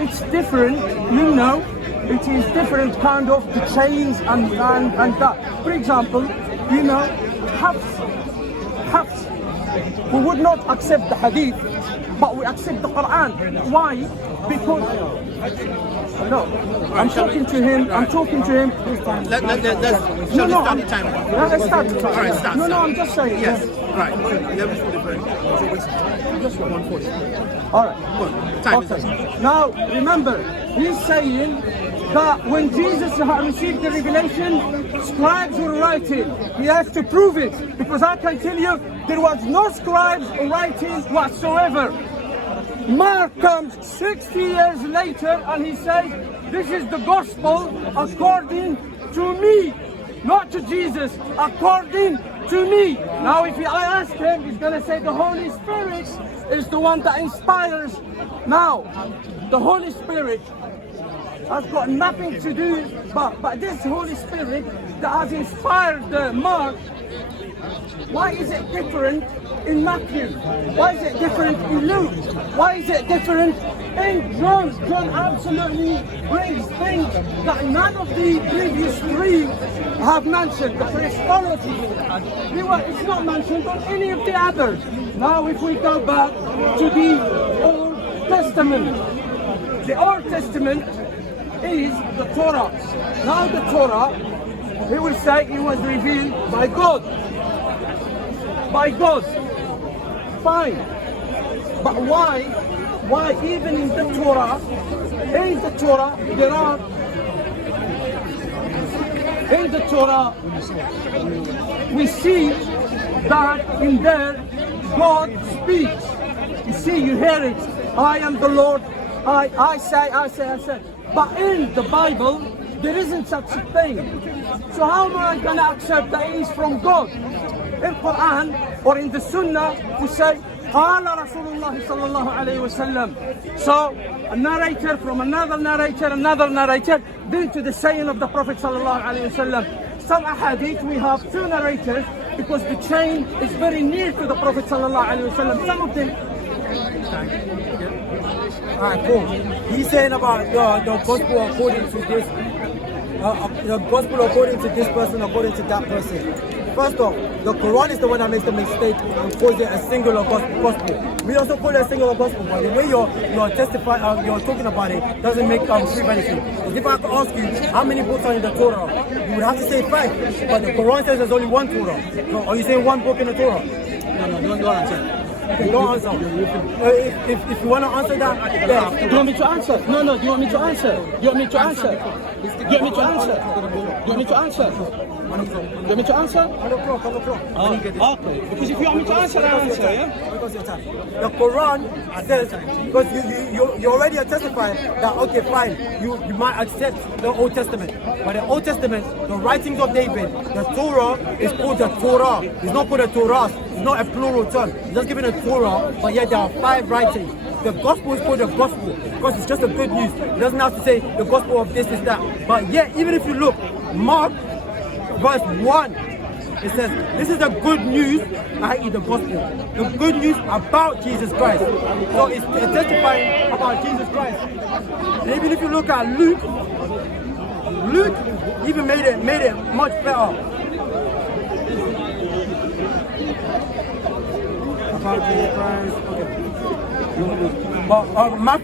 It's different, you know. It is different kind of the chains and that. For example, you know, Hafs, we would not accept the hadith, but we accept the Quran. Why? Because I'm talking to him. Let's start the timer. Let's start the timer. All right, start. No, I'm just saying. Yes. Right. 140. All right. Time okay. Now remember, he's saying that when Jesus received the revelation, scribes were writing. He has to prove it, because I can tell you there was no scribes writing whatsoever. Mark comes 60 years later and he says, this is the gospel according to me, not to Jesus, according to me. Now if I ask him, he's going to say the Holy Spirit is the one that inspires. Now, the Holy Spirit has got nothing to do, but this Holy Spirit that has inspired Mark, why is it different in Matthew? Why is it different in Luke? Why is it different in John? John absolutely brings things that none of the previous three have mentioned. The Christology, it's not mentioned on any of the others. Now if we go back to the Old Testament, the Old Testament is the Torah. Now the Torah, he will say it was revealed by God. By God. Fine. But why even in the Torah, there are, in the Torah, we see that in there, God speaks. You see, you hear it. I am the Lord. I say. But in the Bible, there isn't such a thing. So how am I going to accept that it is from God? In Quran or in the Sunnah, we say, قال رسول الله صلى الله عليه وسلم. So a narrator from another narrator, then to the saying of the Prophet صلى الله عليه وسلم. Some ahadith we have two narrators because the chain is very near to the Prophet صلى الله عليه وسلم. Some of them. Alright, cool. He's saying about the gospel according to this, the gospel according to this person, according to that person. First off, the Quran is the one that makes the mistake and calls it a singular gospel. We also call it a singular gospel, but the way you're testifying, you're talking about it doesn't make prove anything. Because if I could ask you how many books are in the Torah, you would have to say 5. But the Quran says there's only 1 Torah. So are you saying 1 book in the Torah? No, don't answer. Okay, don't answer. If you want to answer that, do you want me to answer? No, do you want me to answer? Do you want me to answer? Do you want me to answer? Do you want me to answer? Do you want me to answer? 1 o'clock. Okay. Because if you want me to answer, I'll answer, yeah? Because your time. The Quran says, because you already testifying that, okay, fine, you might accept the Old Testament. But the Old Testament, the writings of David, the Torah is called the Torah. It's not called the Torah. It's not a plural term. It's just given a Torah, but yet there are 5 writings. The gospel is called the gospel because it's just a good news. It doesn't have to say the gospel of this is that. But yet, even if you look, Mark verse 1, it says, this is the good news, i.e. the gospel. The good news about Jesus Christ. So it's testifying about Jesus Christ. And even if you look at Luke even made it much better. About Jesus Christ. Okay. But Mark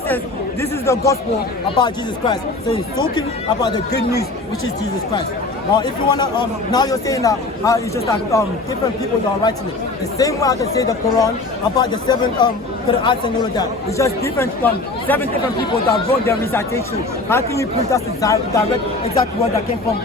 says this is the gospel about Jesus Christ. So he's talking about the good news, which is Jesus Christ. Now, if you wanna, now you're saying that it's just like different people that are writing it. The same way I can say the Quran about the 7 Qur'ans and all of that. It's just different 7 different people that wrote their recitation. How can you prove that's the direct exact word that came from